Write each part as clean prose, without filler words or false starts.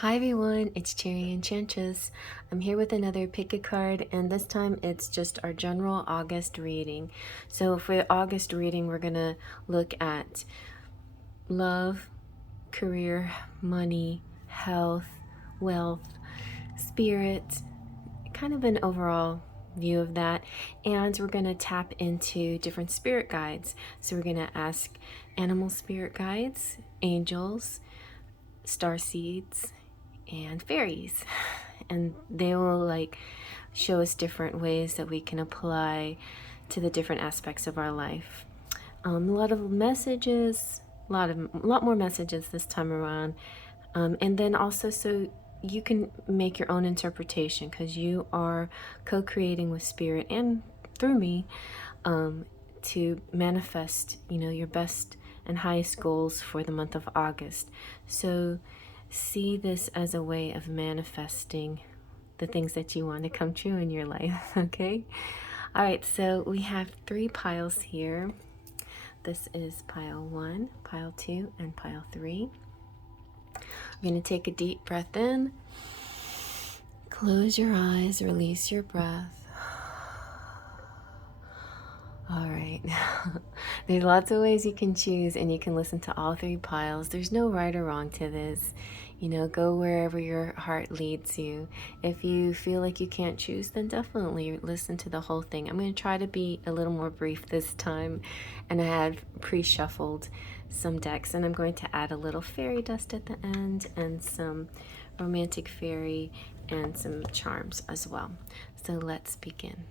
Hi everyone, it's Enchantress. I'm here with another pick a card, and this time it's just our general August reading. So for the August reading, we're gonna look at love, career, money, health, wealth, spirit, kind of an overall view of that. And we're gonna tap into different spirit guides. So we're gonna ask animal spirit guides, angels, starseeds, and fairies, and they will like show us different ways that we can apply to the different aspects of our life. A lot of messages, a lot more messages this time around, and then also so you can make your own interpretation because you are co-creating with spirit and through me, to manifest, your best and highest goals for the month of August. So see this as a way of manifesting the things that you want to come true in your life, okay? All right, so we have 3 piles here. This is pile 1, pile 2, and pile 3. You're going to take a deep breath in, close your eyes, release your breath. All right. There's lots of ways you can choose, and you can listen to all 3 piles. There's no right or wrong to this. Go wherever your heart leads you. If you feel like you can't choose, then definitely listen to the whole thing. I'm going to try to be a little more brief this time, and I had pre-shuffled some decks, and I'm going to add a little fairy dust at the end and some romantic fairy and some charms as well. So let's begin.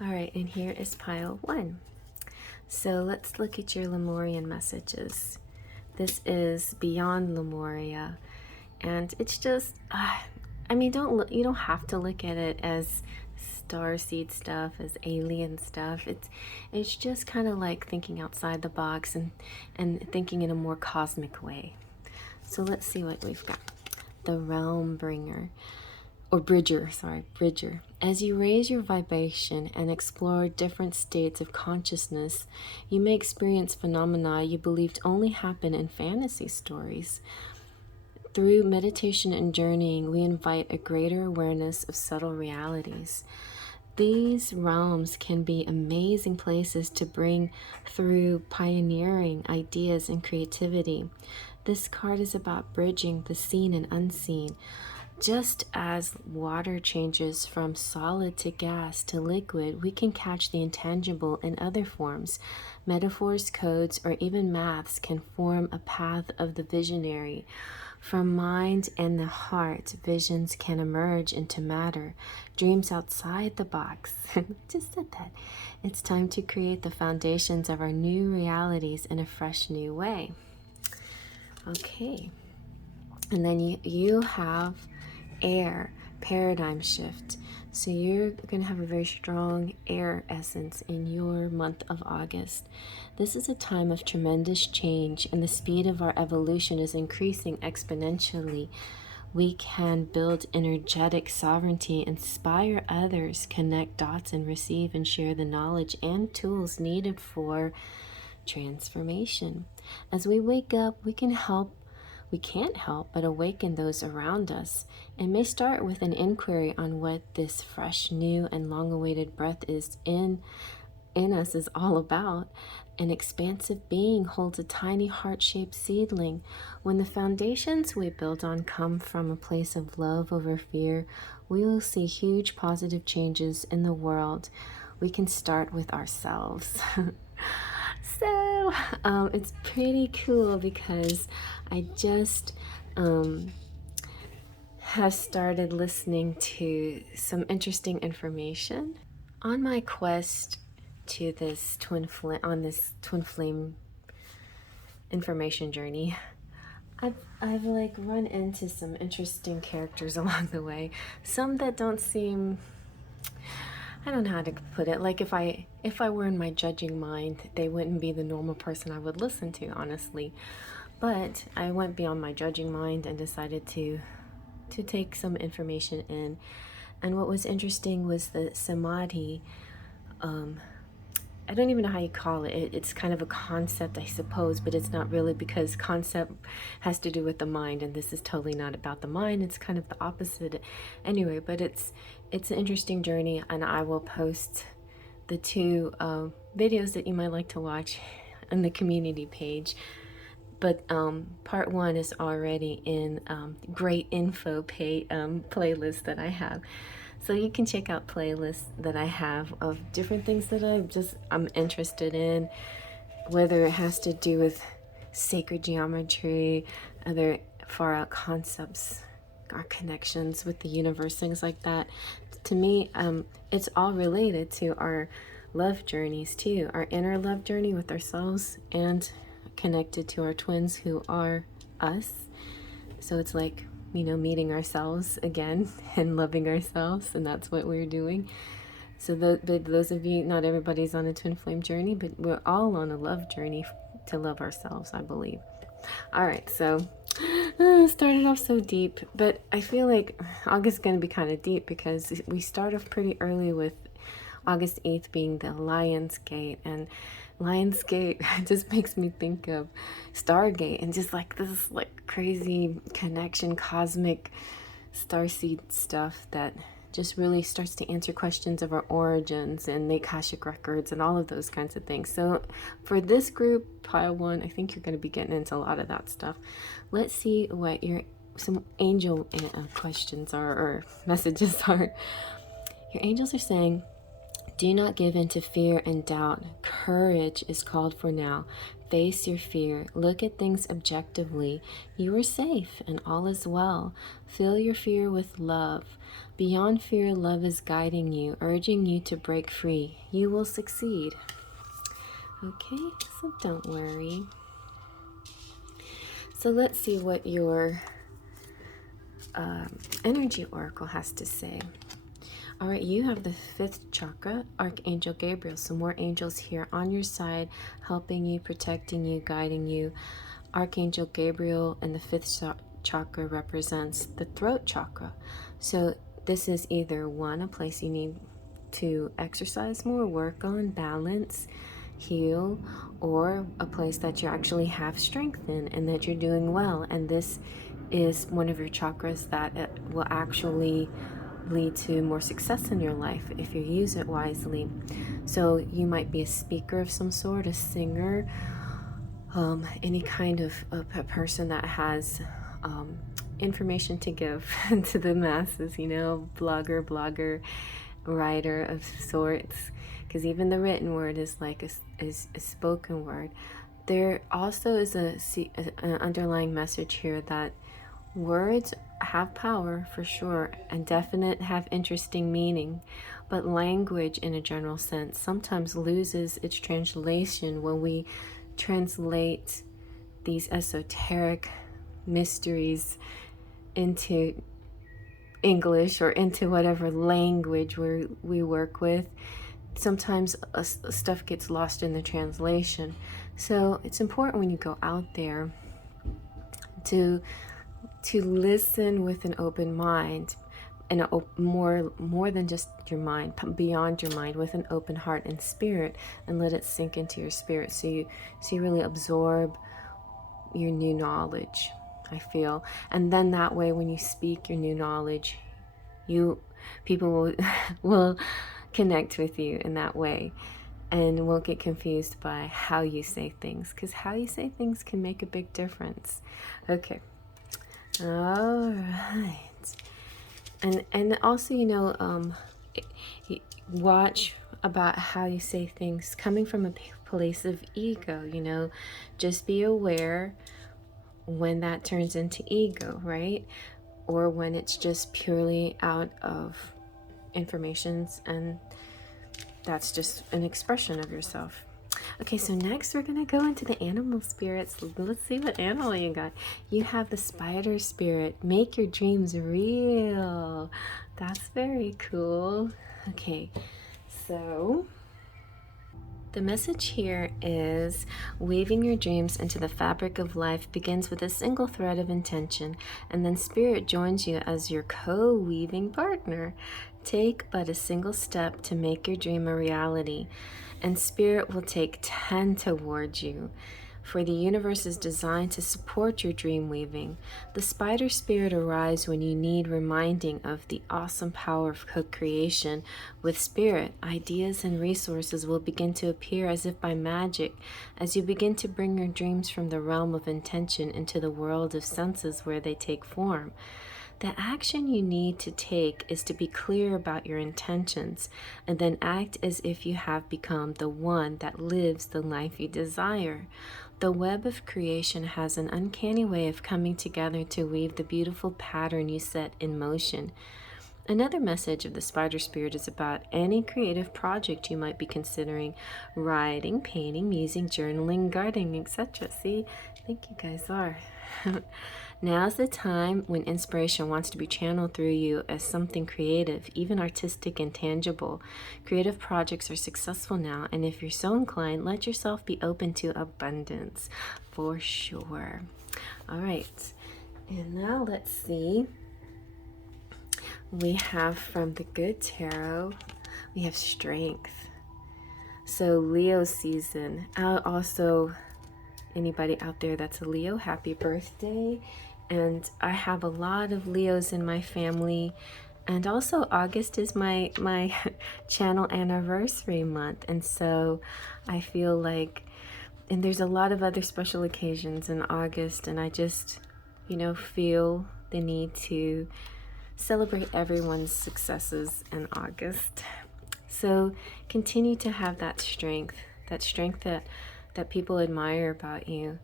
All right, and here is pile 1. So let's look at your Lemurian messages. This is beyond Lemuria, and it's just, you don't have to look at it as starseed stuff, as alien stuff. It's just kind of like thinking outside the box and thinking in a more cosmic way. So let's see what we've got. The Realm Bringer. Or Bridger, sorry, Bridger. As you raise your vibration and explore different states of consciousness, you may experience phenomena you believed only happen in fantasy stories. Through meditation and journeying, we invite a greater awareness of subtle realities. These realms can be amazing places to bring through pioneering ideas and creativity. This card is about bridging the seen and unseen. Just as water changes from solid to gas to liquid, we can catch the intangible in other forms. Metaphors, codes, or even maths can form a path of the visionary. From mind and the heart, visions can emerge into matter, dreams outside the box. Just said that. It's time to create the foundations of our new realities in a fresh new way. Okay. And then you have air, paradigm shift. So you're going to have a very strong air essence in your month of August. This is a time of tremendous change, and the speed of our evolution is increasing exponentially. We can build energetic sovereignty, inspire others, connect dots, and receive and share the knowledge and tools needed for transformation. As we wake up, we can't help but awaken those around us. It may start with an inquiry on what this fresh, new, and long-awaited breath is in us is all about. An expansive being holds a tiny heart-shaped seedling. When the foundations we build on come from a place of love over fear, we will see huge positive changes in the world. We can start with ourselves. So it's pretty cool because I just have started listening to some interesting information on my quest to this twin flame information journey. I've like run into some interesting characters along the way. Some that don't seem, I don't know how to put it. Like if I were in my judging mind, they wouldn't be the normal person I would listen to, honestly. But I went beyond my judging mind and decided to take some information in. And what was interesting was the samadhi I don't even know how you call it. It's kind of a concept, I suppose, but it's not really, because concept has to do with the mind, and this is totally not about the mind. It's kind of the opposite. Anyway, but it's an interesting journey, and I will post the two videos that you might like to watch on the community page. But part one is already in great info playlist that I have. So you can check out playlists that I have of different things that I'm interested in, whether it has to do with sacred geometry, other far out concepts, our connections with the universe, things like that. To me, it's all related to our love journeys too, our inner love journey with ourselves, and connected to our twins who are us. So it's like, you know, meeting ourselves again and loving ourselves, and that's what we're doing. So those of you, not everybody's on a twin flame journey, but we're all on a love journey to love ourselves, I believe. All right, so started off so deep, but I feel like August is going to be kind of deep because we start off pretty early with August 8th being the Lion's Gate, and Lionsgate just makes me think of Stargate and just like this like crazy connection, cosmic starseed stuff that just really starts to answer questions of our origins and the Akashic records and all of those kinds of things. So for this group, pile one, I think you're going to be getting into a lot of that stuff. Let's see what some angel questions are, or messages are. Your angels are saying, do not give in to fear and doubt. Courage is called for now. Face your fear. Look at things objectively. You are safe and all is well. Fill your fear with love. Beyond fear, love is guiding you, urging you to break free. You will succeed. Okay, so don't worry. So let's see what your energy oracle has to say. All right, you have the 5th chakra, Archangel Gabriel. So more angels here on your side, helping you, protecting you, guiding you. Archangel Gabriel in the 5th chakra represents the throat chakra. So this is either a place you need to exercise more, work on, balance, heal, or a place that you actually have strength in and that you're doing well. And this is one of your chakras that will actually lead to more success in your life if you use it wisely. So you might be a speaker of some sort, a singer, any kind of a person that has information to give to the masses, you know, blogger, writer of sorts, because even the written word is like a spoken word. There also is an underlying message here that words have power for sure, and definite have interesting meaning, but language in a general sense sometimes loses its translation when we translate these esoteric mysteries into English or into whatever language we work with. Sometimes stuff gets lost in the translation. So it's important when you go out there to listen with an open mind, and more than just your mind, beyond your mind, with an open heart and spirit, and let it sink into your spirit, so you really absorb your new knowledge, I feel. And then that way, when you speak your new knowledge, people will connect with you in that way, and won't get confused by how you say things, because how you say things can make a big difference. Okay. All right. And also, you know, watch about how you say things coming from a place of ego, you know. Just be aware when that turns into ego, right? Or when it's just purely out of informations and that's just an expression of yourself. Okay, so next we're going to go into the animal spirits. Let's see what animal you got. You have the spider spirit. Make your dreams real. That's very cool. Okay, so the message here is weaving your dreams into the fabric of life begins with a single thread of intention, and then spirit joins you as your co-weaving partner. Take but a single step to make your dream a reality. and Spirit will take 10 towards you. For the universe is designed to support your dream weaving. The spider spirit arrives when you need reminding of the awesome power of co-creation. With Spirit, ideas and resources will begin to appear as if by magic as you begin to bring your dreams from the realm of intention into the world of senses where they take form. The action you need to take is to be clear about your intentions and then act as if you have become the one that lives the life you desire. The web of creation has an uncanny way of coming together to weave the beautiful pattern you set in motion. Another message of the spider spirit is about any creative project you might be considering: writing, painting, music, journaling, gardening, etc. See, I think you guys are. Now's the time when inspiration wants to be channeled through you as something creative, even artistic and tangible. Creative projects are successful now, and if you're so inclined, let yourself be open to abundance, for sure. All right, and now let's see. We have from the Good Tarot, we have strength. So Leo season. Also, anybody out there that's a Leo, happy birthday. And I have a lot of Leos in my family. And also August is my channel anniversary month. And so I feel like, and there's a lot of other special occasions in August, and I just, feel the need to celebrate everyone's successes in August. So continue to have that strength that people admire about you.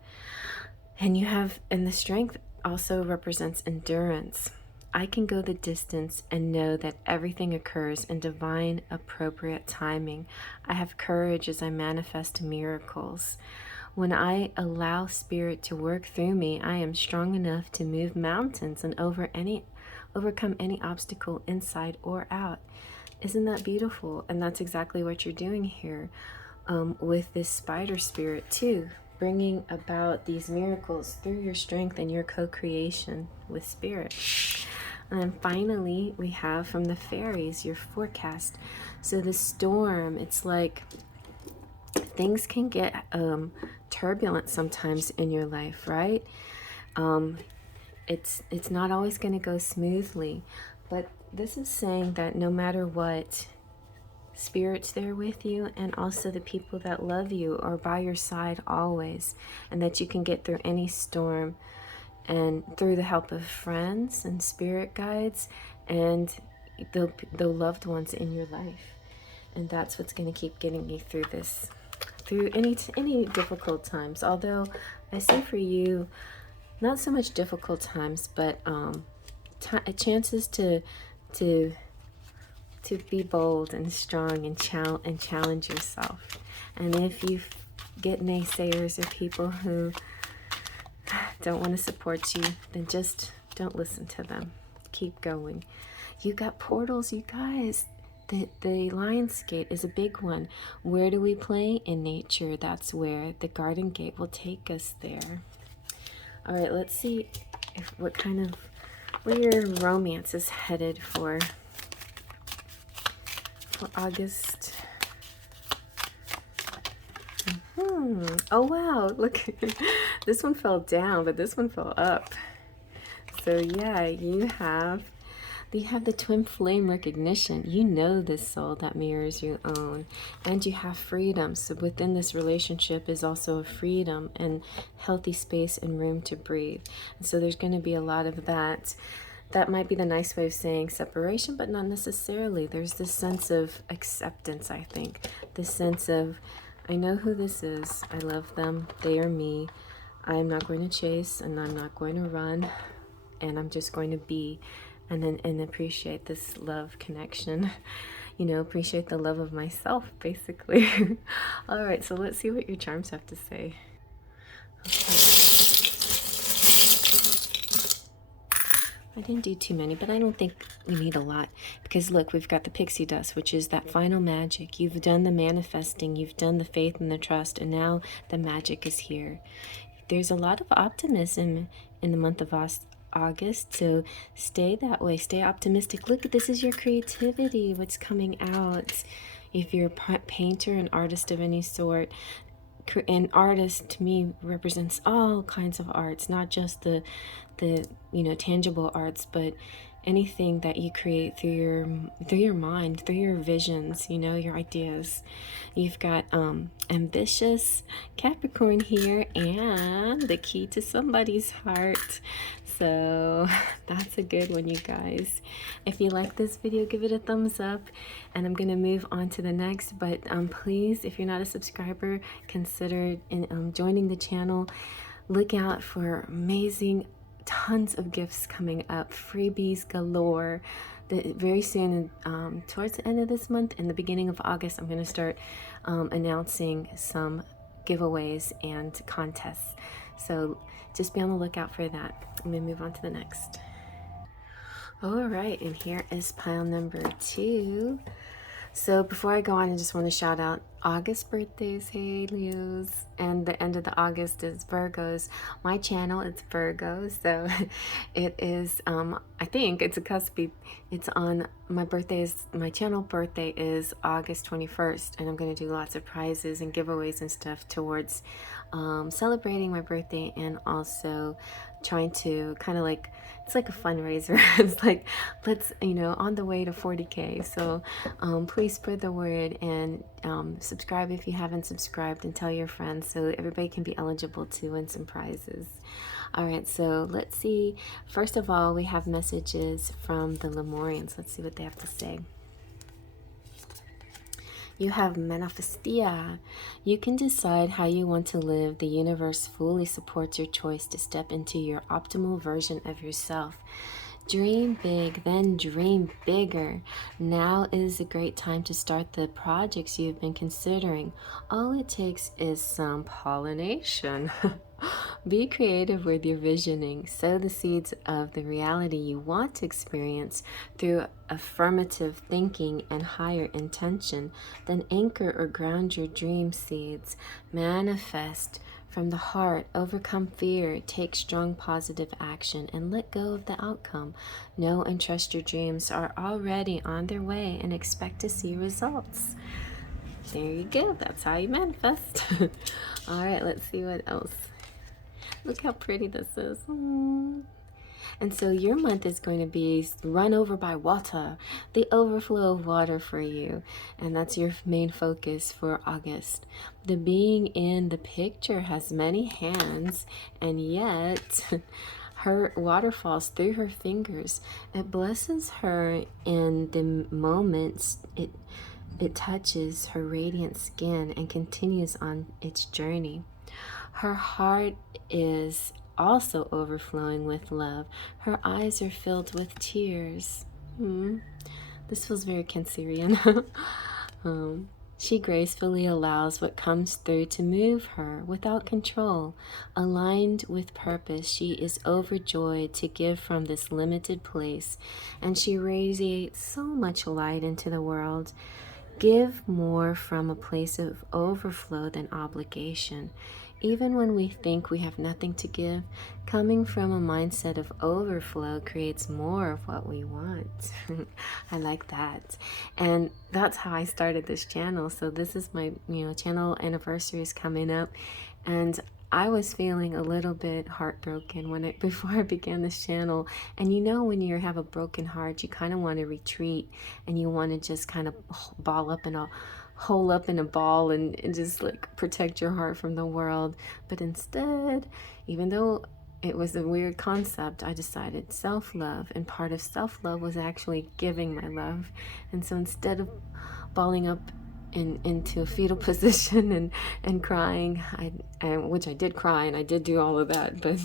And the strength also represents endurance. I can go the distance and know that everything occurs in divine, appropriate timing. I have courage as I manifest miracles. When I allow Spirit to work through me, I am strong enough to move mountains and overcome any obstacle inside or out. Isn't that beautiful? And that's exactly what you're doing here with this spider spirit too, bringing about these miracles through your strength and your co-creation with Spirit. And then finally, we have from the fairies, your forecast. So the storm, it's like things can get turbulent sometimes in your life, right? It's not always going to go smoothly, but this is saying that no matter what, Spirit's there with you, and also the people that love you are by your side always, and that you can get through any storm and through the help of friends and spirit guides and the loved ones in your life. And that's what's going to keep getting you through this, through any difficult times. Although I say for you, not so much difficult times, but chances to be bold and strong and challenge yourself. And if you get naysayers or people who don't want to support you, then just don't listen to them. Keep going. You got portals, you guys. The Lion's Gate is a big one. Where do we play? In nature. That's where the Garden Gate will take us there. All right, let's see where your romance is headed for August. Oh wow, look, this one fell down, but this one fell up. So yeah, you have the twin flame recognition. You know this soul that mirrors your own, and you have freedom. So within this relationship is also a freedom and healthy space and room to breathe. And so there's going to be a lot of that. That might be the nice way of saying separation, but not necessarily. There's this sense of acceptance, I think. This sense of, I know who this is. I love them. They are me. I'm not going to chase, and I'm not going to run, and I'm just going to be, and appreciate this love connection. Appreciate the love of myself, basically. All right, so let's see what your charms have to say. Okay. I didn't do too many, but I don't think we need a lot, because look, we've got the pixie dust, which is that final magic. You've done the manifesting, you've done the faith and the trust, and now the magic is here. There's a lot of optimism in the month of August, so stay that way, stay optimistic. Look, this is your creativity, what's coming out. If you're a painter, an artist of any sort, an artist to me represents all kinds of arts, not just the tangible arts, but anything that you create through your mind, through your visions, your ideas. You've got ambitious Capricorn here and the key to somebody's heart. So that's a good one, you guys. If you like this video, give it a thumbs up, and I'm gonna move on to the next. But please, if you're not a subscriber, consider joining the channel. Look out for amazing tons of gifts coming up, freebies galore. Very soon, towards the end of this month and the beginning of August, I'm going to start announcing some giveaways and contests. So just be on the lookout for that. I'm going to move on to the next. All right, and here is pile number 2. So before I go on, I just want to shout out August birthdays. Hey Leos. And the end of the August is Virgos. My channel is Virgo, so it is I think it's a cusp. It's on my birthdays. My channel birthday is August 21st, and I'm going to do lots of prizes and giveaways and stuff towards celebrating my birthday, and also trying to kind of like, it's like a fundraiser. It's like, let's, on the way to 40K. So please spread the word, and subscribe if you haven't subscribed, and tell your friends so everybody can be eligible to win some prizes. All right, so let's see. First of all, we have messages from the Lemurians. Let's see what they have to say. You have Manifestia. You can decide how you want to live. The universe fully supports your choice to step into your optimal version of yourself. Dream big, then dream bigger. Now is a great time to start the projects you've been considering. All it takes is some pollination. Be creative with your visioning. Sow the seeds of the reality you want to experience through affirmative thinking and higher intention. Then anchor or ground your dream seeds. Manifest from the heart, overcome fear, take strong positive action, and let go of the outcome. Know and trust your dreams are already on their way, and expect to see results. There you go. That's how you manifest. All right, let's see what else. Look how pretty this is. And so your month is going to be run over by water, the overflow of water for you. And that's your main focus for August. The being in the picture has many hands, and yet her water falls through her fingers. It blesses her in the moments it touches her radiant skin and continues on its journey. Her heart is also overflowing with love. Her eyes are filled with tears. This feels very Cancerian. She gracefully allows what comes through to move her without control. Aligned with purpose, she is overjoyed to give from this limited place, and she radiates so much light into the world. Give more from a place of overflow than obligation. Even when we think we have nothing to give, coming from a mindset of overflow creates more of what we want. I like that. And that's how I started this channel. So this is my, channel anniversary is coming up. And I was feeling a little bit heartbroken before I began this channel. And when you have a broken heart, you kind of want to retreat, and you want to just kind of hole up in a ball and just like protect your heart from the world. But instead, even though it was a weird concept, I decided self-love, and part of self-love was actually giving my love. And so instead of balling up into a fetal position and crying, which I did cry and I did do all of that, but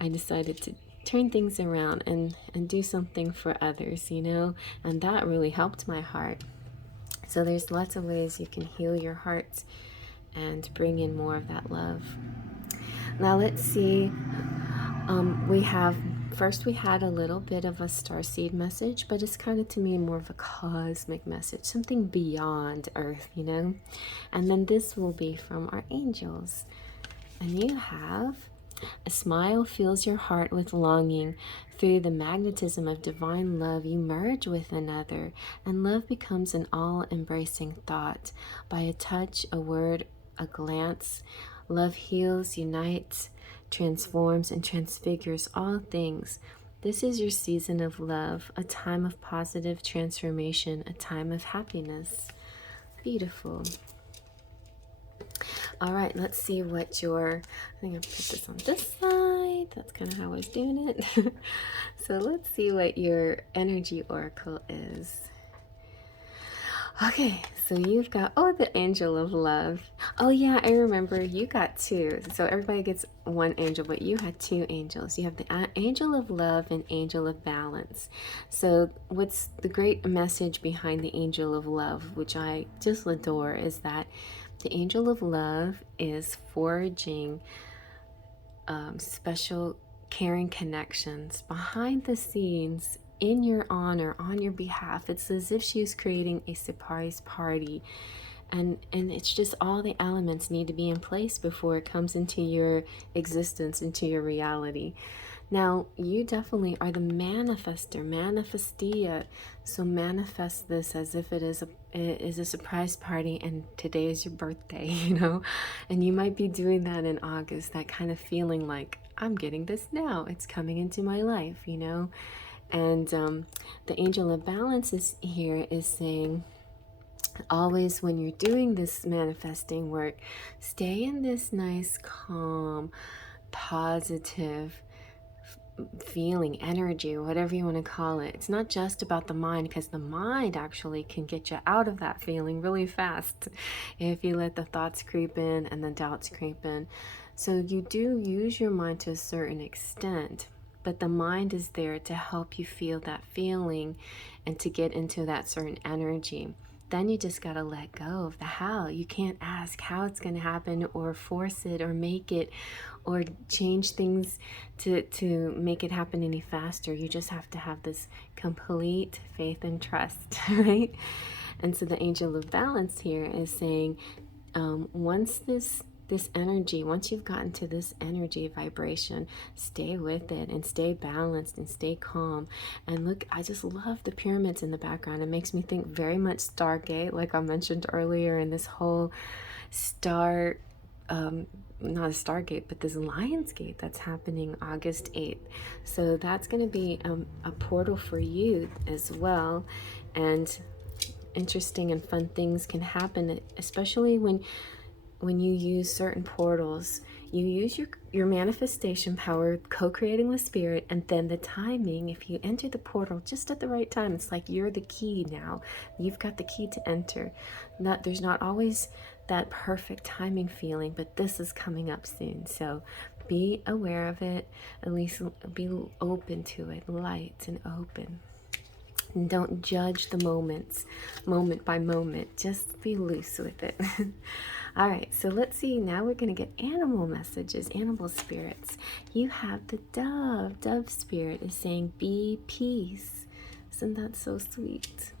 I decided to turn things around and do something for others, and that really helped my heart. So there's lots of ways you can heal your heart and bring in more of that love. Now let's see. We had a little bit of a starseed message, but it's kind of, to me, more of a cosmic message, something beyond Earth, And then this will be from our angels. And you have A smile fills your heart with longing. Through the magnetism of divine love, you merge with another, and love becomes an all-embracing thought. By a touch, a word, a glance, love heals, unites, transforms, and transfigures all things. This is your season of love, a time of positive transformation, a time of happiness. Beautiful. All right, let's see what your, I think I'll put this on this side. That's kind of how I was doing it. So let's see what your energy oracle is. Okay, so you've got, oh, the angel of love. Oh yeah, I remember you got two. So everybody gets one angel, but you had two angels. You have the angel of love and angel of balance. So what's the great message behind the angel of love, which I just adore, is that the angel of love is forging special caring connections behind the scenes in your honor, on your behalf. It's as if she was creating a surprise party. And it's just all the elements need to be in place before it comes into your existence, into your reality. Now, you definitely are the manifester, manifestia. So manifest this as if it is a surprise party and today is your birthday, you know? And you might be doing that in August, that kind of feeling like, I'm getting this now. It's coming into my life, you know? And the angel of balance is here is saying, always when you're doing this manifesting work, stay in this nice, calm, positive feeling, energy, whatever you want to call it. It's not just about the mind, because the mind actually can get you out of that feeling really fast if you let the thoughts creep in and the doubts creep in. So you do use your mind to a certain extent, but the mind is there to help you feel that feeling and to get into that certain energy. Then you just got to let go of the how. You can't ask how it's going to happen or force it or make it or change things to make it happen any faster. You just have to have this complete faith and trust, right? And so the angel of balance here is saying, once this energy, once you've gotten to this energy vibration, stay with it and stay balanced and stay calm. And look, I just love the pyramids in the background. It makes me think very much Stargate, like I mentioned earlier, in this whole star, not a Stargate, but this Lionsgate that's happening August 8th. So that's going to be a portal for you as well. And interesting and fun things can happen, especially when you use certain portals. You use your manifestation power, co-creating with spirit, and then the timing. If you enter the portal just at the right time, it's like you're the key now. You've got the key to enter. There's not always that perfect timing feeling, but this is coming up soon. So be aware of it, at least be open to it, light and open. And don't judge the moments, moment by moment. Just be loose with it. All right, so let's see. Now we're going to get animal messages, animal spirits. You have the dove. Dove spirit is saying, be peace. Isn't that so sweet?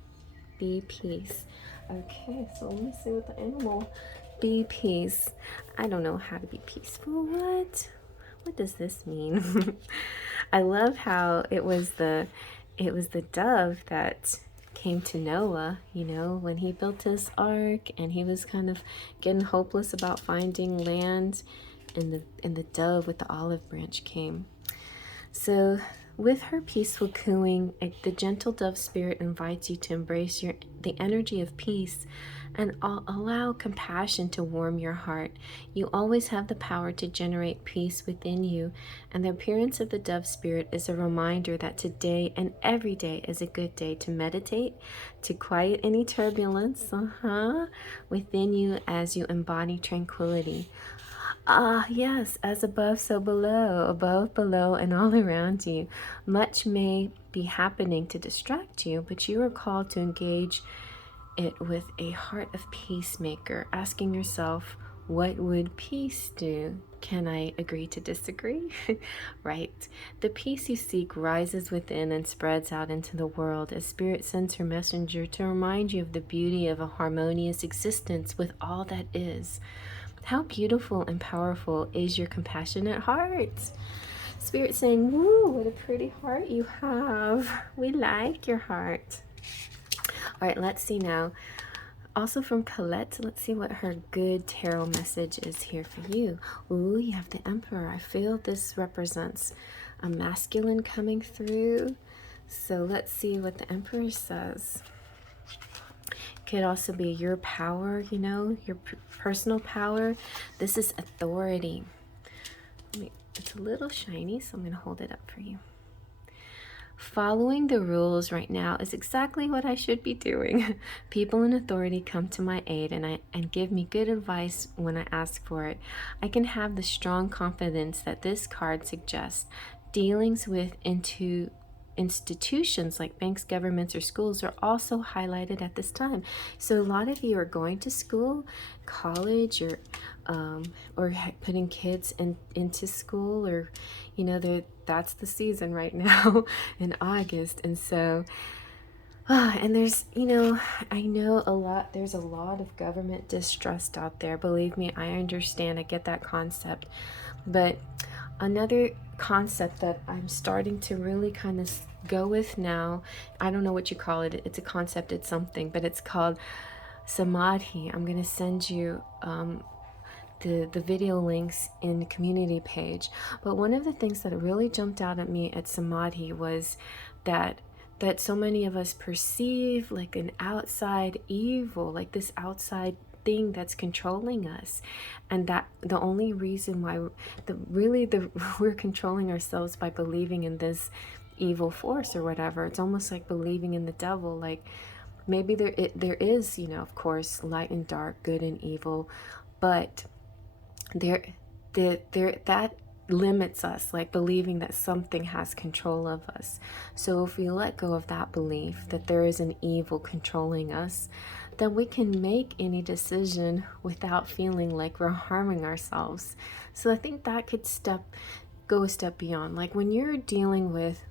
Be peace. Okay, so let me see what the animal, be peace. I don't know how to be peaceful. What does this mean? I love how it was the dove that came to Noah, you know, when he built his ark and he was kind of getting hopeless about finding land, and the dove with the olive branch came. So with her peaceful cooing, the gentle dove spirit invites you to embrace the energy of peace and allow compassion to warm your heart. You always have the power to generate peace within you, and the appearance of the dove spirit is a reminder that today and every day is a good day to meditate, to quiet any turbulence within you as you embody tranquility. Yes, as above, so below, above, below, and all around you. Much may be happening to distract you, but you are called to engage it with a heart of peacemaker, asking yourself, what would peace do? Can I agree to disagree? Right. The peace you seek rises within and spreads out into the world as Spirit sends her messenger to remind you of the beauty of a harmonious existence with all that is. How beautiful and powerful is your compassionate heart. Spirit saying, woo, what a pretty heart you have. We like your heart. All right, let's see now. Also from Colette, let's see what her good tarot message is here for you. Ooh, you have the Emperor. I feel this represents a masculine coming through. So let's see what the Emperor says. Could also be your power, you know, your personal power. This is authority. It's a little shiny, so I'm going to hold it up for you. Following the rules right now is exactly what I should be doing. People in authority come to my aid and give me good advice when I ask for it. I can have the strong confidence that this card suggests. Dealings with institutions like banks, governments, or schools are also highlighted at this time. So a lot of you are going to school, college, or putting kids into school, or you know, that's the season right now in August. And so and there's, you know, I know there's a lot of government distrust out there. Believe me, I understand, I get that concept. But another concept that I'm starting to really kind of go with now, I don't know what you call it, it's a concept, it's something, but it's called samadhi. I'm going to send you the video links in the community page. But one of the things that really jumped out at me at samadhi was that so many of us perceive like an outside evil, like this outside thing that's controlling us, and that the only reason why we're controlling ourselves by believing in this evil force or whatever. It's almost like believing in the devil. Like maybe there is, you know, of course, light and dark, good and evil, but that limits us, like believing that something has control of us. So if we let go of that belief that there is an evil controlling us, then we can make any decision without feeling like we're harming ourselves. So I think that could go a step beyond. Like when you're dealing with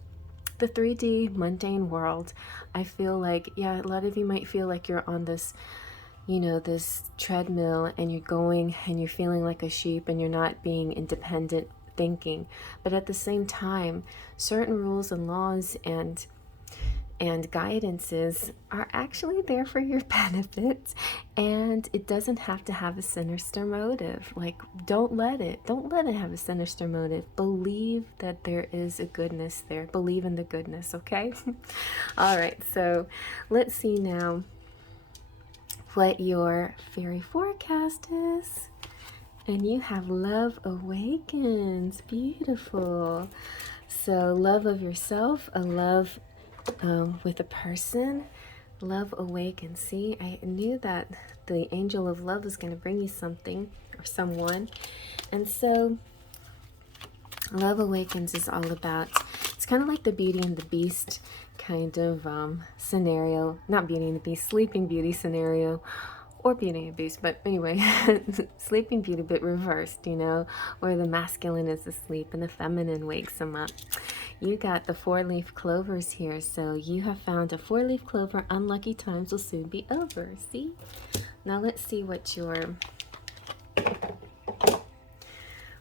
the 3D mundane world, I feel like, yeah, a lot of you might feel like you're on this, you know, this treadmill, and you're going and you're feeling like a sheep and you're not being independent thinking. But at the same time, certain rules and laws and guidances are actually there for your benefit, and it doesn't have to have a sinister motive. Like don't let it have a sinister motive. Believe that there is a goodness there. Believe in the goodness, okay? All right, so let's see now what your fairy forecast is. And you have love awakens. Beautiful. So love of yourself, a love with a person, love awakens. See, I knew that the angel of love was going to bring you something or someone. And so love awakens is all about, it's kind of like the Beauty and the Beast kind of scenario. Not Beauty and the Beast, Sleeping Beauty scenario, or Beauty and the Beast, but anyway, Sleeping Beauty, but reversed, you know, where the masculine is asleep and the feminine wakes him up. You got the 4-leaf clovers here, so you have found a 4-leaf clover. Unlucky times will soon be over. See? Now let's see what your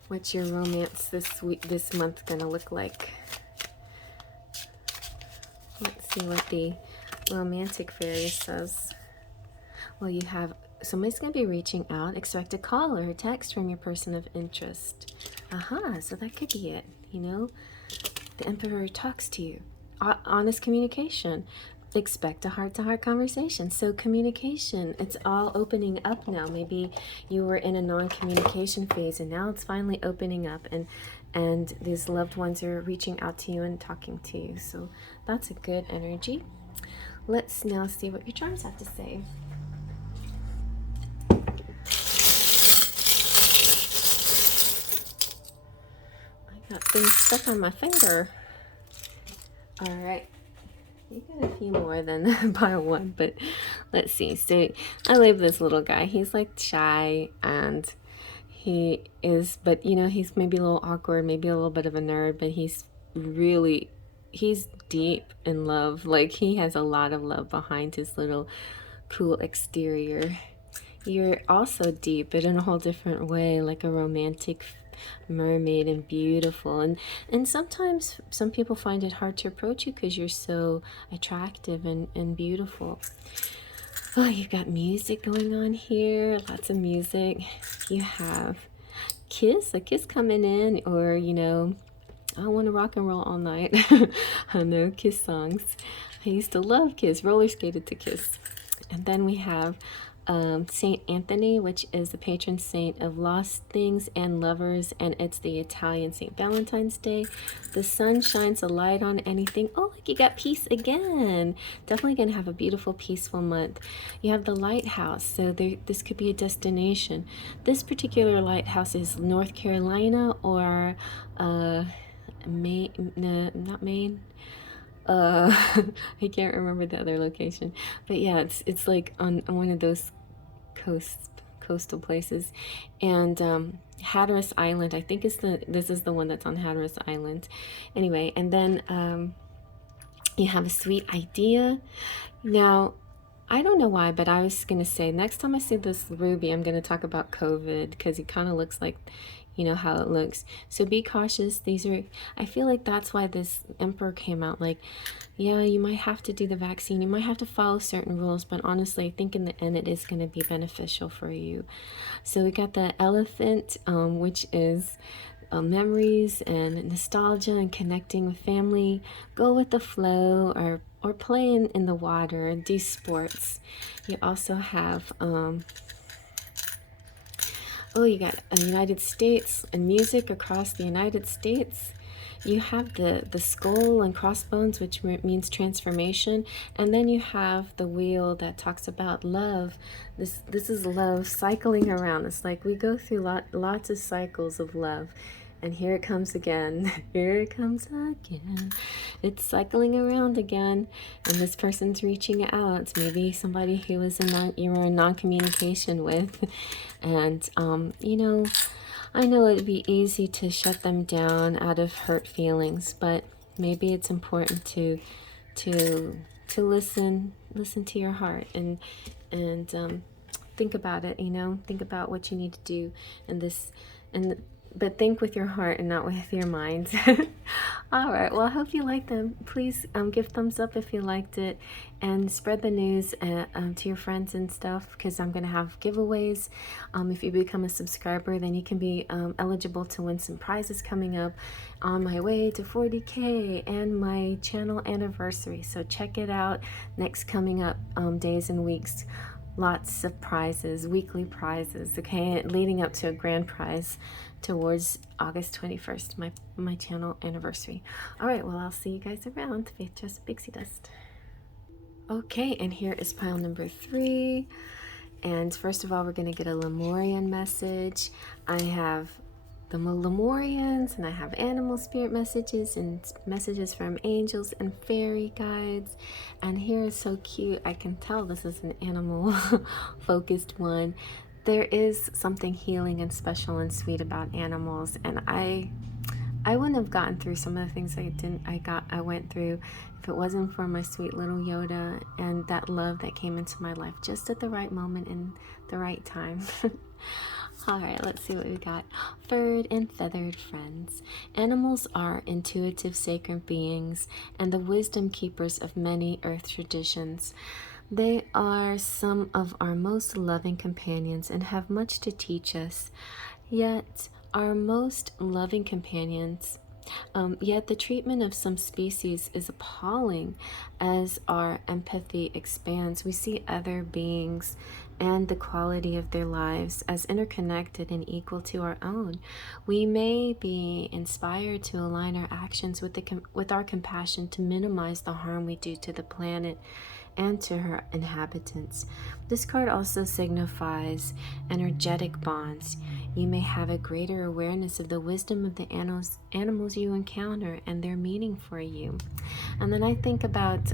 romance this month gonna look like. Let's see what the romantic fairy says. Well, you have somebody's going to be reaching out. Expect a call or a text from your person of interest. So that could be it. You know, the Emperor talks to you. Honest communication. Expect a heart-to-heart conversation. So communication, it's all opening up now. Maybe you were in a non-communication phase, and now it's finally opening up, and these loved ones are reaching out to you and talking to you. So that's a good energy. Let's now see what your charms have to say. Got things stuck on my finger. All right, you got a few more than pile one, but let's see. So I love this little guy. He's like shy, and he is, but you know, he's maybe a little awkward, maybe a little bit of a nerd, but he's deep in love. Like he has a lot of love behind his little cool exterior. you're also deep, but in a whole different way, like a romantic mermaid and beautiful. And sometimes some people find it hard to approach you because you're so attractive and beautiful. Oh, you've got music going on here, lots of music. You have a kiss coming in, or I want to rock and roll all night. I know Kiss songs. I used to love Kiss, roller skated to Kiss. And then we have Saint Anthony, which is the patron saint of lost things and lovers, and it's the Italian Saint Valentine's Day. The sun shines a light on anything. Oh, look, you got peace again. Definitely going to have a beautiful, peaceful month. You have the lighthouse, so this could be a destination. This particular lighthouse is North Carolina or Maine, no, not Maine. I can't remember the other location, but yeah, it's like on one of those coastal places. And Hatteras Island, I think this is the one that's on Hatteras Island. Anyway, and then you have a sweet idea. Now, I don't know why, but I was gonna say next time I see this ruby, I'm gonna talk about COVID because it kind of looks like, how it looks. So be cautious. I feel like that's why this emperor came out. Like, yeah, you might have to do the vaccine. You might have to follow certain rules, but honestly, I think in the end it is going to be beneficial for you. So we got the elephant, which is memories and nostalgia and connecting with family. Go with the flow, or play in the water and do sports. You also have you got the United States and music across the United States. You have the skull and crossbones, which means transformation, and then you have the wheel that talks about love. This is love cycling around. It's like we go through lots of cycles of love, and here it comes again. Here it comes again. It's cycling around again, and this person's reaching out. Maybe somebody who was you were in non-communication with, and I know it'd be easy to shut them down out of hurt feelings, but maybe it's important to listen to your heart and think about it. Think about what you need to do in this, but think with your heart and not with your mind. All right, well, I hope you liked them. Please give thumbs up if you liked it, and spread the news to your friends and stuff, because I'm going to have giveaways. If you become a subscriber, then you can be eligible to win some prizes coming up on my way to 40K and my channel anniversary. So check it out next coming up days and weeks. Lots of prizes, weekly prizes, okay, leading up to a grand prize towards August 21st, my channel anniversary. All right, well, I'll see you guys around. Faith, Trust, Pixie Dust. Okay, and here is pile number 3. And first of all, we're going to get a Lemurian message. I have the Lemurians, and I have animal spirit messages and messages from angels and fairy guides. And here is so cute. I can tell this is an animal focused one. There is something healing and special and sweet about animals, and I wouldn't have gotten through some of the things I went through if it wasn't for my sweet little Yoda and that love that came into my life just at the right moment and the right time. All right, let's see what we got. Furred and feathered friends. Animals are intuitive sacred beings and the wisdom keepers of many earth traditions. They are some of our most loving companions and have much to teach us. Yet the treatment of some species is appalling. As our empathy expands, we see other beings and the quality of their lives as interconnected and equal to our own. We may be inspired to align our actions with our compassion to minimize the harm we do to the planet and to her inhabitants. This card also signifies energetic bonds. You may have a greater awareness of the wisdom of the animals you encounter and their meaning for you. And then I think about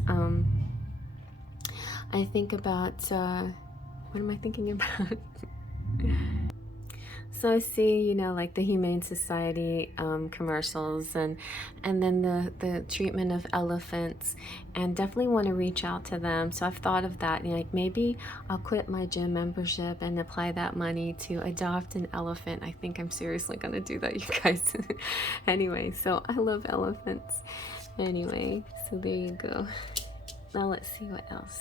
what am I thinking about? So I see, you know, like the Humane Society commercials, and then the treatment of elephants, and definitely want to reach out to them. So I've thought of that, you know, like maybe I'll quit my gym membership and apply that money to adopt an elephant. I think I'm seriously gonna do that, you guys. Anyway, so I love elephants. Anyway, so there you go. Now let's see what else.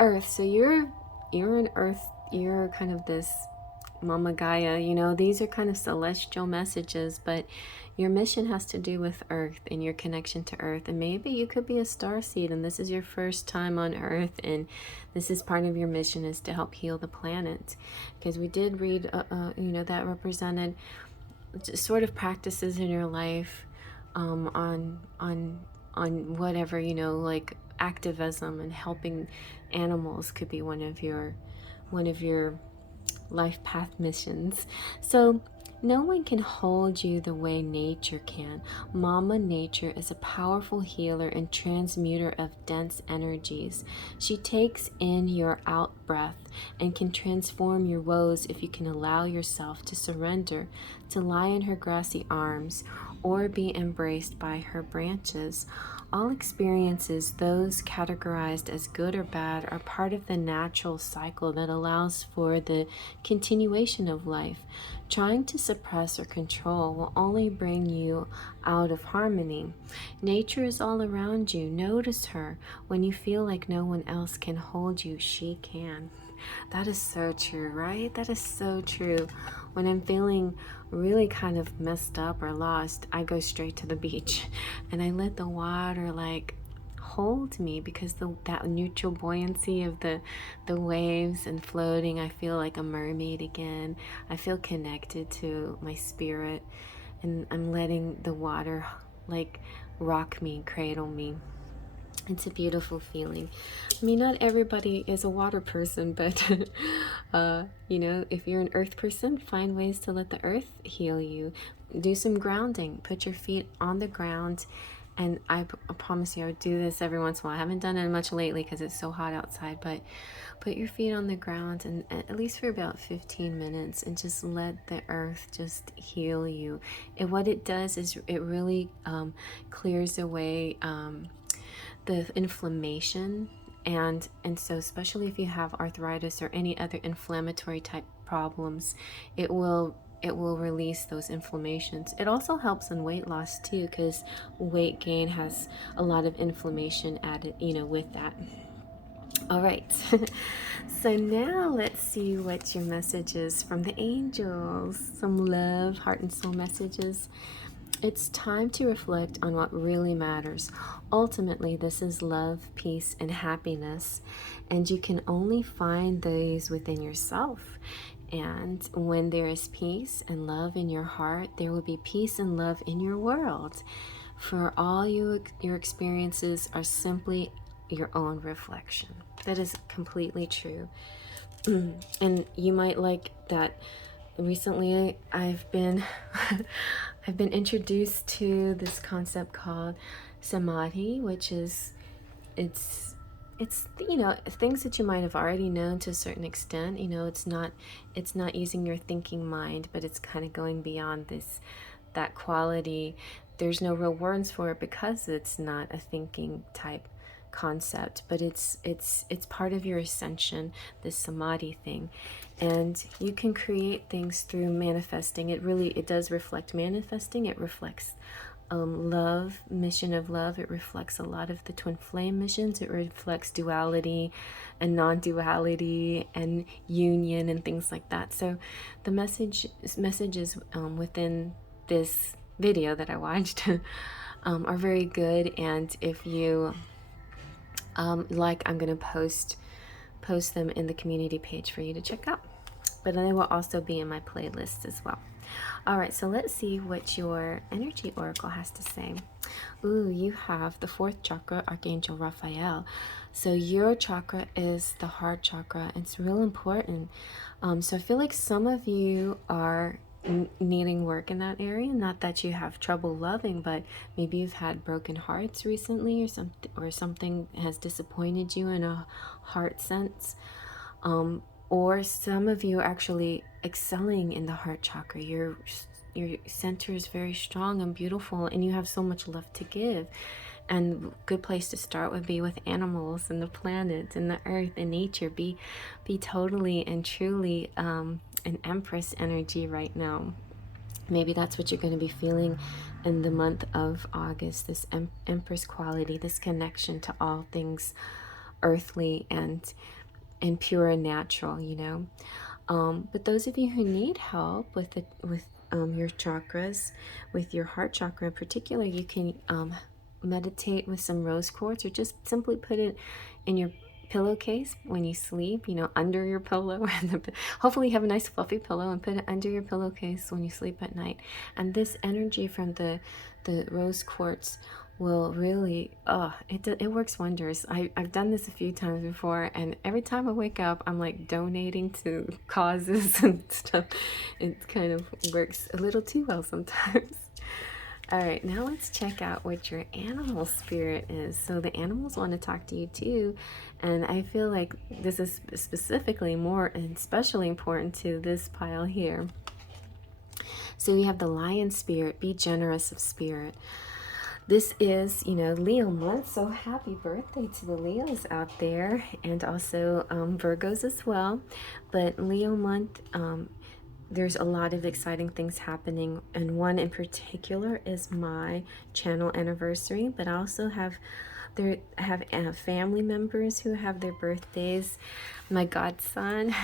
Earth. So you're an Earth. You're kind of this Mama Gaia. You know, these are kind of celestial messages, but your mission has to do with Earth and your connection to Earth. And maybe you could be a star seed, and this is your first time on Earth, and this is part of your mission is to help heal the planet. Because we did read, you know, that represented sort of practices in your life, on whatever, you know, like activism and helping animals could be one of your life path missions. So no one can hold you the way nature can. Mama Nature is a powerful healer and transmuter of dense energies. She takes in your out breath and can transform your woes if you can allow yourself to surrender, to lie in her grassy arms, or be embraced by her branches. All experiences, those categorized as good or bad, are part of the natural cycle that allows for the continuation of life. Trying to suppress or control will only bring you out of harmony. Nature is all around you. Notice her. When you feel like no one else can hold you, she can. That is so true, right? That is so true. When I'm feeling really kind of messed up or lost, I go straight to the beach and I let the water like hold me, because that neutral buoyancy of the waves and floating, I feel like a mermaid again. I feel connected to my spirit, and I'm letting the water like rock me, cradle me. It's a beautiful feeling. I mean, not everybody is a water person, but you know, if you're an earth person, find ways to let the earth heal you. Do some grounding. Put your feet on the ground. And I promise you, I would do this every once in a while. I haven't done it much lately because it's so hot outside, but put your feet on the ground, and at least for about 15 minutes, and just let the earth just heal you. And what it does is it really clears away the inflammation, and so especially if you have arthritis or any other inflammatory type problems, it will release those inflammations. It also helps in weight loss too, because weight gain has a lot of inflammation added, you know, with that. All right. So now let's see what your message is from the angels. Some love, heart and soul messages. It's time to reflect on what really matters. Ultimately, this is love, peace, and happiness, and you can only find these within yourself. And when there is peace and love in your heart, there will be peace and love in your world. For all your experiences are simply your own reflection. That is completely true. And you might like that. Recently I've been I've been introduced to this concept called samadhi, which is it's you know, things that you might have already known to a certain extent. You know, it's not using your thinking mind, but it's kind of going beyond that quality. There's no real words for it because it's not a thinking type concept, but it's part of your ascension, this samadhi thing. And you can create things through manifesting. It does reflect manifesting. It reflects love, mission of love. It reflects a lot of the twin flame missions. It reflects duality and non-duality and union and things like that. So the messages within this video that I watched are very good. And if you like, I'm going to post them in the community page for you to check out, but they will also be in my playlist as well. All right, so let's see what your energy oracle has to say. Ooh, you have the 4th chakra, Archangel Raphael. So your chakra is the heart chakra. It's real important. So I feel like some of you are needing work in that area. Not that you have trouble loving, but maybe you've had broken hearts recently, or something has disappointed you in a heart sense. Or some of you are actually excelling in the heart chakra. Your center is very strong and beautiful, and you have so much love to give. And a good place to start would be with animals and the planet and the earth and nature. Be totally and truly an empress energy right now. Maybe that's what you're going to be feeling in the month of August, this empress quality, this connection to all things earthly and pure and natural, you know. But those of you who need help with your chakras, with your heart chakra in particular, you can meditate with some rose quartz, or just simply put it in your pillowcase when you sleep, you know, under your pillow. Hopefully you have a nice fluffy pillow, and put it under your pillowcase when you sleep at night. And this energy from the rose quartz will really, it works wonders. I've done this a few times before, and every time I wake up, I'm like donating to causes and stuff. It kind of works a little too well sometimes. All right, now let's check out what your animal spirit is. So the animals want to talk to you too, and I feel like this is specifically more and especially important to this pile here. So we have the lion spirit. Be generous of spirit. This is, you know, Leo month, so happy birthday to the Leos out there, and also Virgos as well. But Leo month, there's a lot of exciting things happening, and one in particular is my channel anniversary. But I also have family members who have their birthdays. My godson,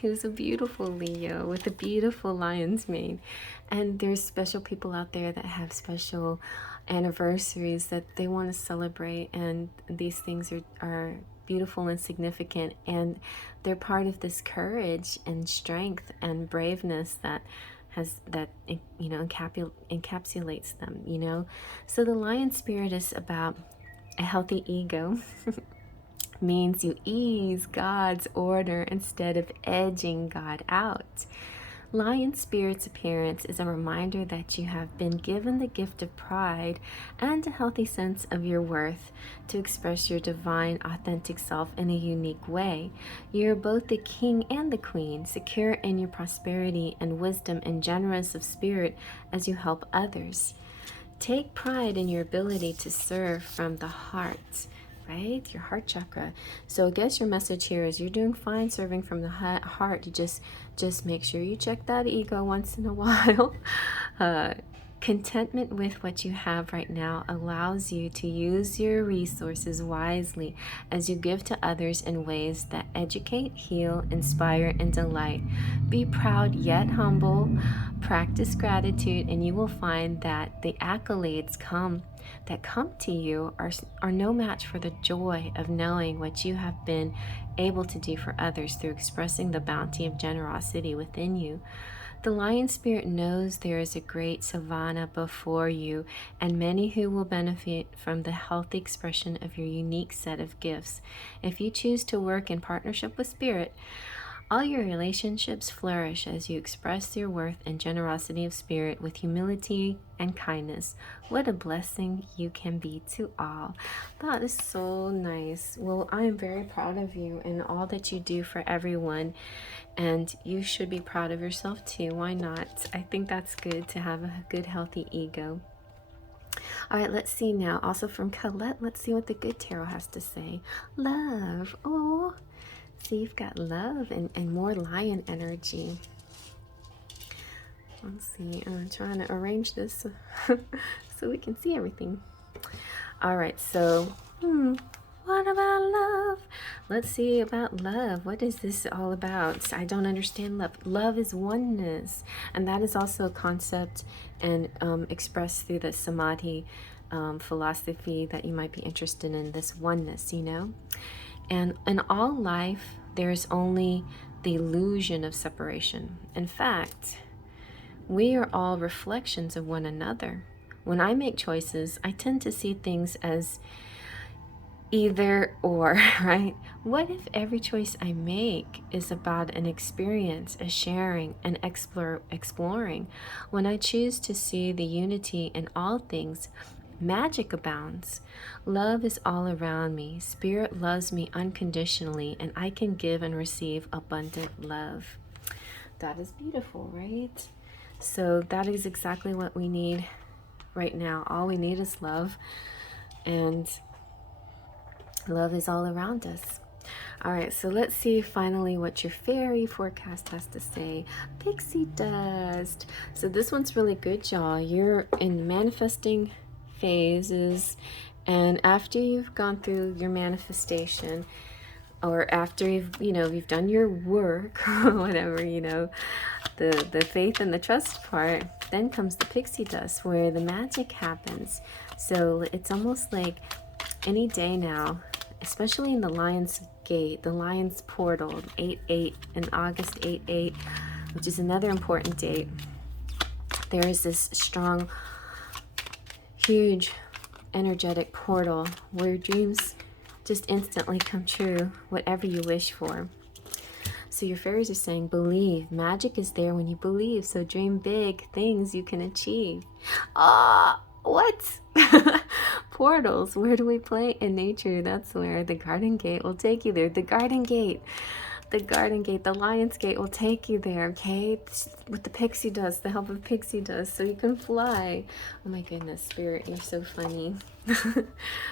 who's a beautiful Leo with a beautiful lion's mane, and there's special people out there that have special anniversaries that they want to celebrate, and these things are beautiful and significant, and they're part of this courage and strength and braveness that you know, encapsulates them, you know. So the lion spirit is about a healthy ego. Means you ease God's order instead of edging God out. Lion spirit's appearance is a reminder that you have been given the gift of pride and a healthy sense of your worth to express your divine, authentic self in a unique way. You're both the king and the queen, secure in your prosperity and wisdom, and generous of spirit as you help others. Take pride in your ability to serve from the heart. Right? Your heart chakra. So I guess your message here is you're doing fine serving from the heart. You just make sure you check that ego once in a while. Contentment with what you have right now allows you to use your resources wisely as you give to others in ways that educate, heal, inspire, and delight. Be proud yet humble. Practice gratitude, and you will find that the accolades that come to you are no match for the joy of knowing what you have been able to do for others through expressing the bounty of generosity within you. The lion spirit knows there is a great savanna before you, and many who will benefit from the healthy expression of your unique set of gifts. If you choose to work in partnership with spirit, all your relationships flourish as you express your worth and generosity of spirit with humility and kindness. What a blessing you can be to all. That is so nice. Well, I am very proud of you and all that you do for everyone. And you should be proud of yourself too. Why not? I think that's good to have a good, healthy ego. All right, let's see now. Also from Colette, let's see what the good tarot has to say. Love. Oh. So you've got love and more lion energy. Let's see. I'm trying to arrange this so we can see everything. All right. So, what about love? Let's see about love. What is this all about? I don't understand love. Love is oneness, and that is also a concept and expressed through the Samadhi philosophy that you might be interested in. This oneness, you know. And in all life, there is only the illusion of separation. In fact, we are all reflections of one another. When I make choices, I tend to see things as either or, right? What if every choice I make is about an experience, a sharing, an exploring? When I choose to see the unity in all things, magic abounds. Love is all around me. Spirit loves me unconditionally, and I can give and receive abundant love. That is beautiful, right? So that is exactly what we need right now. All we need is love, and love is all around us. All right, so let's see finally what your fairy forecast has to say. Pixie dust. So this one's really good, y'all. You're in manifesting phases, and after you've gone through your manifestation, or after you've done your work or whatever, the faith and the trust part, then comes the pixie dust where the magic happens. So it's almost like any day now, especially in the Lion's Gate, the Lion's Portal, 8/8, and August 8/8, which is another important date. There is this strong, huge, energetic portal where dreams just instantly come true, whatever you wish for. So your fairies are saying, believe. Magic is there when you believe. So dream big things you can achieve. What? Portals. Where do we play? In nature. That's where the garden gate will take you there. The garden gate. The garden gate, the Lion's Gate will take you there, okay? With the pixie dust, the help of pixie dust, so you can fly. Oh my goodness, Spirit, you're so funny.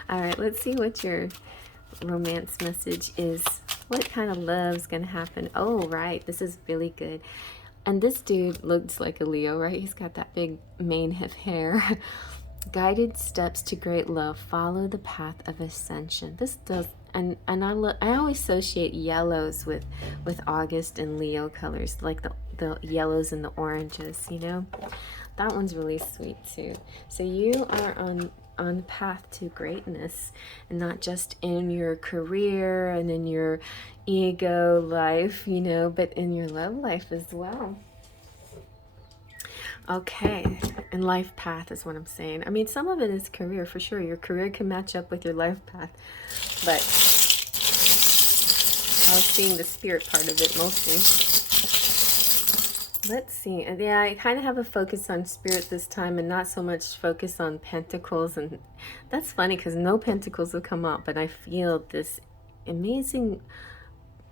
All right, let's see what your romance message is. What kind of love's gonna happen? Oh, right, this is really good. And this dude looks like a Leo, right? He's got that big mane of hair. Guided steps to great love. Follow the path of ascension. This does, and I always associate yellows with August and Leo colors, like the yellows and the oranges. That one's really sweet too. So you are on the path to greatness, and not just in your career and in your ego life, but in your love life as well. Okay, and life path is what I'm saying. I mean, some of it is career for sure. Your career can match up with your life path, but I was seeing the spirit part of it mostly. Let's see. And yeah, I kind of have a focus on spirit this time and not so much focus on pentacles. And that's funny because no pentacles will come up, but I feel this amazing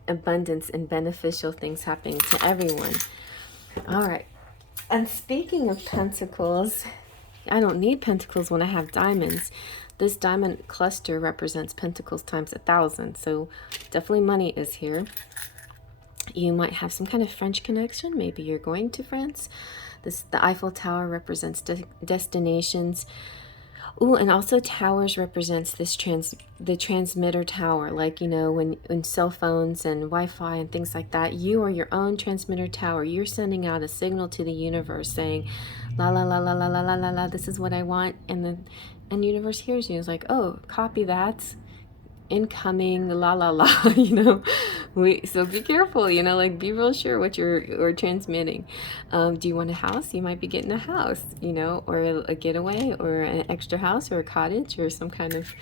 abundance and beneficial things happening to everyone. All right. And speaking of pentacles, I don't need pentacles when I have diamonds. This diamond cluster represents pentacles times 1,000. So definitely money is here. You might have some kind of French connection. Maybe you're going to France. The Eiffel Tower represents destinations. Ooh, and also towers represents the transmitter tower. Like, when cell phones and Wi-Fi and things like that, you are your own transmitter tower. You're sending out a signal to the universe saying, la la la la la la la la la, this is what I want. And the universe hears you. It's like, oh, copy that. Incoming, la la la, so be careful, like be real sure what you're transmitting. Do you want a house? You might be getting a house, or a getaway, or an extra house, or a cottage, or some kind of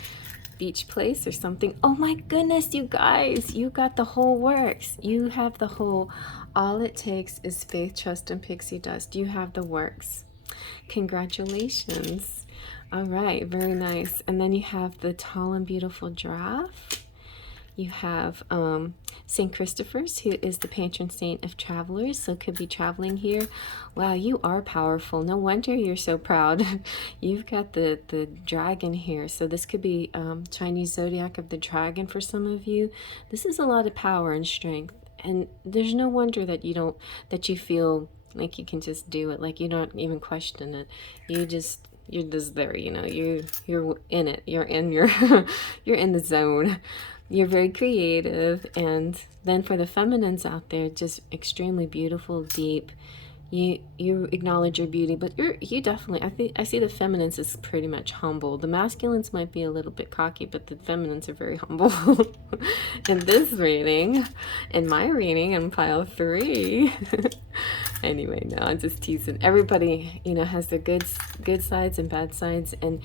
beach place or something. Oh my goodness, you guys, you got the whole works. You have the whole, all it takes is faith, trust, and pixie dust. You have the works. Congratulations. All right, very nice. And then you have the tall and beautiful giraffe. You have St. Christopher's, who is the patron saint of travelers, so could be traveling here. Wow, you are powerful. No wonder you're so proud. You've got the dragon here, so this could be Chinese zodiac of the dragon for some of you. This is a lot of power and strength, and there's no wonder that you feel like you can just do it, like you don't even question it. You're just there, you're in it, you're in the zone. You're very creative. And then for the feminines out there, just extremely beautiful, deep. You acknowledge your beauty, but you definitely, I see the feminines as pretty much humble. The masculines might be a little bit cocky, but the feminines are very humble. In this reading, in my reading in pile 3. Anyway, no, I'm just teasing. Everybody, has their good sides and bad sides, and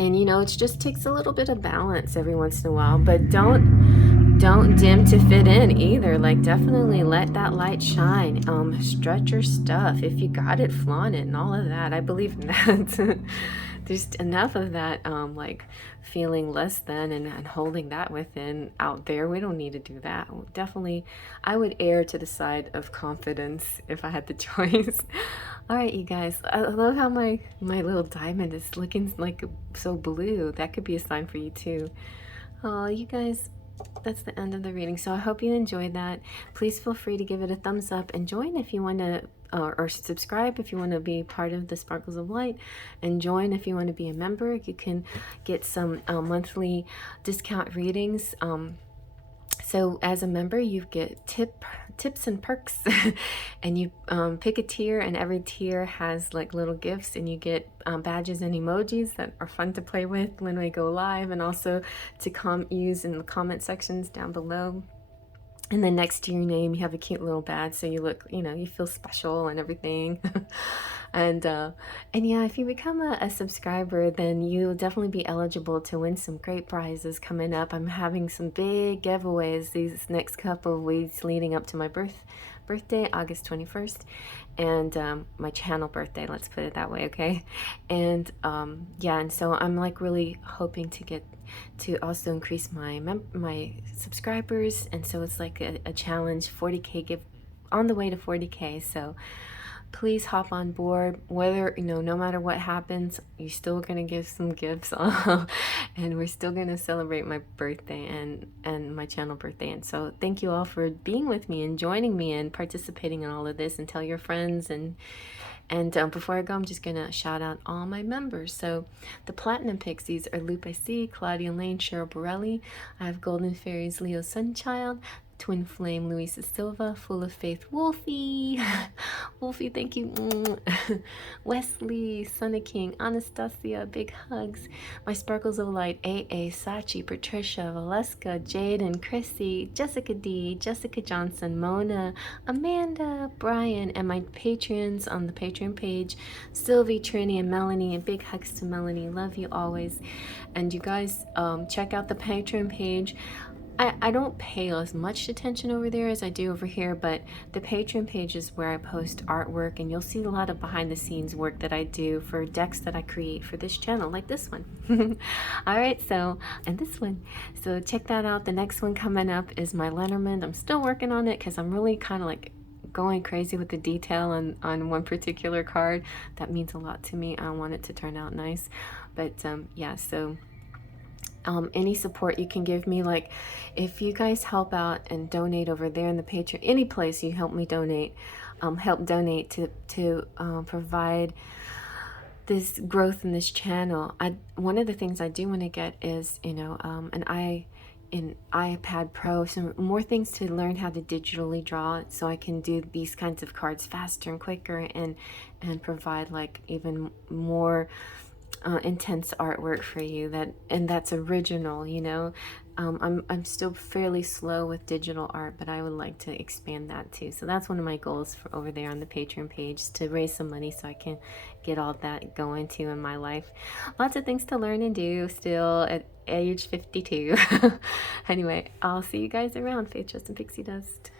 it just takes a little bit of balance every once in a while. But don't don't dim to fit in either. Like, definitely let that light shine. Stretch your stuff. If you got it, flaunt it and all of that. I believe in that. There's enough of that, like feeling less than and holding that within out there. We don't need to do that. Definitely, I would err to the side of confidence if I had the choice. All right, you guys. I love how my little diamond is looking like so blue. That could be a sign for you too. Oh, you guys, that's the end of the reading. So I hope you enjoyed that. Please feel free to give it a thumbs up and join if you want to, or subscribe if you want to be part of the Sparkles of Light, and join if you want to be a member. You can get some monthly discount readings. So as a member, you get tips and perks, and you pick a tier, and every tier has like little gifts, and you get badges and emojis that are fun to play with when we go live, and also to use in the comment sections down below. And then next to your name, you have a cute little badge, so you look, you feel special and everything. and yeah, if you become a subscriber, then you'll definitely be eligible to win some great prizes coming up. I'm having some big giveaways these next couple of weeks leading up to my birthday, August 21st, and my channel birthday, let's put it that way, okay? And yeah, and so I'm like really hoping to get to also increase my subscribers, and so it's like a challenge, 40k, give on the way to 40k. So please hop on board. Whether no matter what happens, you're still gonna give some gifts and we're still gonna celebrate my birthday and my channel birthday. And so thank you all for being with me and joining me and participating in all of this, and tell your friends. And before I go, I'm just gonna shout out all my members. So the Platinum Pixies are Lupe C, Claudia Lane, Cheryl Borelli. I have Golden Fairies, Leo Sunchild, Twin Flame, Luisa Silva, Full of Faith, Wolfie. Wolfie, thank you. Wesley, Sunny King, Anastasia, big hugs. My Sparkles of Light, AA, Sachi, Patricia, Valeska, Jaden, Chrissy, Jessica D, Jessica Johnson, Mona, Amanda, Brian, and my patrons on the Patreon page, Sylvie, Trini, and Melanie. And big hugs to Melanie. Love you always. And you guys, check out the Patreon page. I don't pay as much attention over there as I do over here, but the Patreon page is where I post artwork, and you'll see a lot of behind the scenes work that I do for decks that I create for this channel, like this one. All right, so, and this one. So check that out. The next one coming up is my Lenormand. I'm still working on it because I'm really kind of like going crazy with the detail on one particular card. That means a lot to me. I want it to turn out nice. But yeah, so any support you can give me, like if you guys help out and donate over there in the Patreon, any place you help me donate, help donate to provide this growth in this channel. One of the things I do want to get is an iPad Pro, some more things to learn how to digitally draw, so I can do these kinds of cards faster and quicker, and provide like even more intense artwork for you that's original. I'm still fairly slow with digital art, but I would like to expand that too. So that's one of my goals for over there on the Patreon page, to raise some money so I can get all that going too in my life. Lots of things to learn and do still at age 52. Anyway, I'll see you guys around. Faith, Trust, and Pixie Dust.